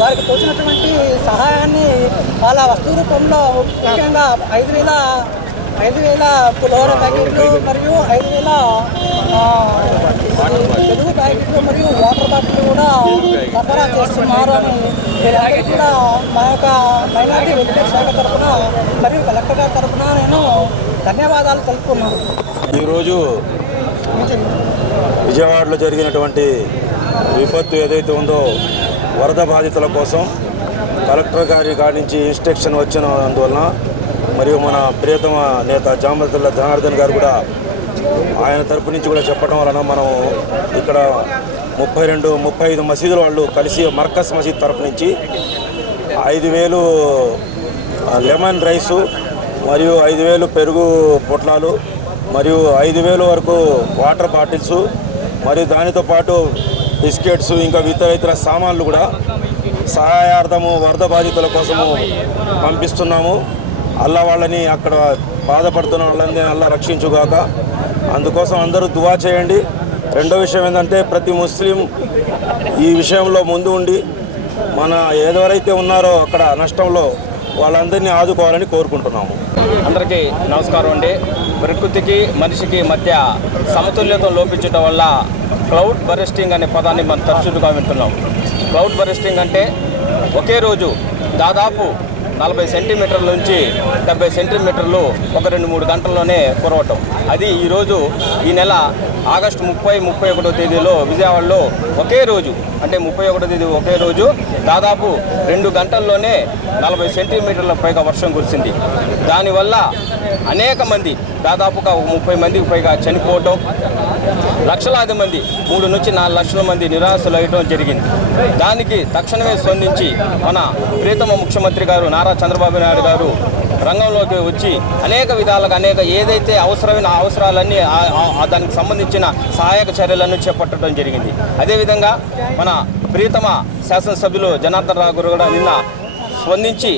వారికి తోచినటువంటి సహాయాన్ని వాళ్ళ వస్తువు రూపంలో ముఖ్యంగా 5,000 పులిహోర ప్యాకెట్లు మరియు 5,000 తెలుగు ప్యాకెట్లు మరియు వాటర్ బాటిల్ కూడా సరఫరా చేస్తున్నారు అని వీరందరికీ కూడా మా యొక్క మైనారిటీ వెల్ఫేర్ శాఖ తరఫున మరియు కలెక్టర్ గారి తరఫున నేను ధన్యవాదాలు తెలుపుకున్నాను. ఈరోజు విజయవాడలో జరిగినటువంటి విపత్తు ఏదైతే ఉందో వరద బాధితుల కోసం కలెక్టర్ గారి కాడి నుంచి ఇన్స్ట్రక్షన్ వచ్చినందువలన మరియు మన ప్రియతమ నేత జామతుల్లా జనార్దన్ గారు కూడా ఆయన తరపు నుంచి కూడా చెప్పడం వలన మనం ఇక్కడ 35 మసీదుల వాళ్ళు కలిసి మర్కజ్ మసీద్ తరపు నుంచి 5,000 లెమన్ రైసు మరియు 5,000 పెరుగు పొట్లాలు మరియు 5,000 వరకు వాటర్ బాటిల్స్ మరియు దానితో పాటు బిస్కెట్స్ ఇంకా ఇతర సామాన్లు కూడా సహాయార్థము వరద బాధితుల కోసము పంపిస్తున్నాము. అల్లా వాళ్ళని అక్కడ బాధపడుతున్న వాళ్ళని అల్లా రక్షించుగాక. అందుకోసం అందరూ దువా చేయండి. రెండో విషయం ఏంటంటే ప్రతి ముస్లిం ఈ విషయంలో ముందు ఉండి మన ఎవరైతే ఉన్నారో అక్కడ నష్టంలో వాళ్ళందరినీ ఆదుకోవాలని కోరుకుంటున్నాము. అందరికీ నమస్కారం అండి. ప్రకృతికి మనిషికి మధ్య సమతుల్యత లోపించడం వల్ల క్లౌడ్ బరెస్టింగ్ అనే పదాన్ని మనం తరచుగా వింటున్నాం. క్లౌడ్ బరెస్టింగ్ అంటే ఒకే రోజు దాదాపు 40 సెంటీమీటర్ల నుంచి 70 సెంటీమీటర్లు ఒక 2-3 గంటల్లోనే కురవటం. అది ఈరోజు ఈ నెల ఆగస్టు 30-31 తేదీలో విజయవాడలో ఒకే రోజు అంటే 31 తేదీ ఒకే రోజు దాదాపు 2 గంటల్లోనే 40 సెంటీమీటర్ల పైగా వర్షం కురిసింది. దానివల్ల అనేక మంది దాదాపుగా 30 మందికి పైగా చనిపోవటం, లక్షలాది మంది 3 నుంచి 4 లక్షల మంది నిరాశలు అయ్యడం జరిగింది. దానికి తక్షణమే స్పందించి మన ప్రియతమ ముఖ్యమంత్రి గారు నారా చంద్రబాబు నాయుడు గారు రంగంలోకి వచ్చి అనేక విధాలుగా ఏదైతే అవసరమైన అవసరాలన్నీ దానికి సంబంధించిన సహాయక చర్యలను చేపట్టడం జరిగింది. అదేవిధంగా మన ప్రియతమ శాసనసభ్యులు జనార్దన్ రావు గారు కూడా నిన్న స్పందించి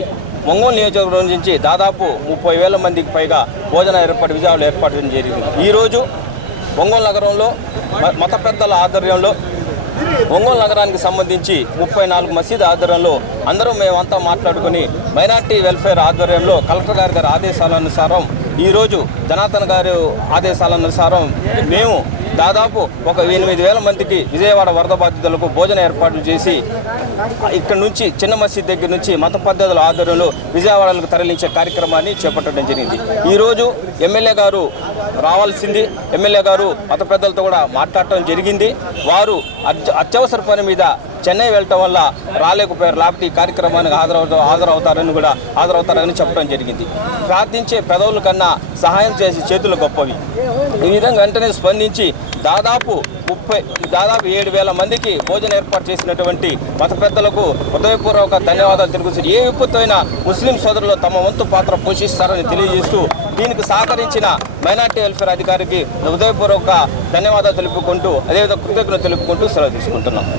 ఒంగోలు నియోజకవర్గం నుంచి దాదాపు 30,000 మందికి పైగా భోజన విజయవాడలో ఏర్పాటు చేయడం జరిగింది. ఈరోజు ఒంగోలు నగరంలో మత పెద్దల ఆధ్వర్యంలో ఒంగోలు నగరానికి సంబంధించి 34 మసీదు ఆధ్వర్యంలో మేమంతా మాట్లాడుకుని మైనార్టీ వెల్ఫేర్ ఆధ్వర్యంలో కలెక్టర్ గారి ఆదేశాలనుసారం ఈరోజు జనార్దన్ గారి ఆదేశాలనుసారం మేము దాదాపు ఒక 8,000 మందికి విజయవాడ వరద బాధితులకు భోజన ఏర్పాట్లు చేసి ఇక్కడ నుంచి చిన్న మసీద్ దగ్గర నుంచి మత పద్ధతుల ఆధ్వర్యంలో విజయవాడలకు తరలించే కార్యక్రమాన్ని చేపట్టడం జరిగింది. ఈరోజు ఎమ్మెల్యే గారు రావాల్సింది, ఎమ్మెల్యే గారు మత పెద్దలతో కూడా మాట్లాడటం జరిగింది. వారు అత్యవసర పని మీద చెన్నై వెళ్ళటం వల్ల రాలేకపోయారు. లేకపోతే ఈ కార్యక్రమానికి హాజరవుతారని చెప్పడం జరిగింది. ప్రార్థించే పెదవుల కన్నా సహాయం చేసే చేతులు గొప్పవి. ఈ విధంగా వెంటనే స్పందించి దాదాపు 7,000 మందికి భోజనం ఏర్పాటు చేసినటువంటి మత పెద్దలకు హృదయపూర్వక ధన్యవాదాలు తెలుపుతూ ఏ విపత్తు అయినా ముస్లిం సోదరులు తమ వంతు పాత్ర పోషిస్తారని తెలియజేస్తూ దీనికి సహకరించిన మైనార్టీ వెల్ఫేర్ అధికారికి హృదయపూర్వక ధన్యవాదాలు తెలుపుకుంటూ అదేవిధంగా కృతజ్ఞతలు తెలుపుకుంటూ సెలవు తీసుకుంటున్నాం.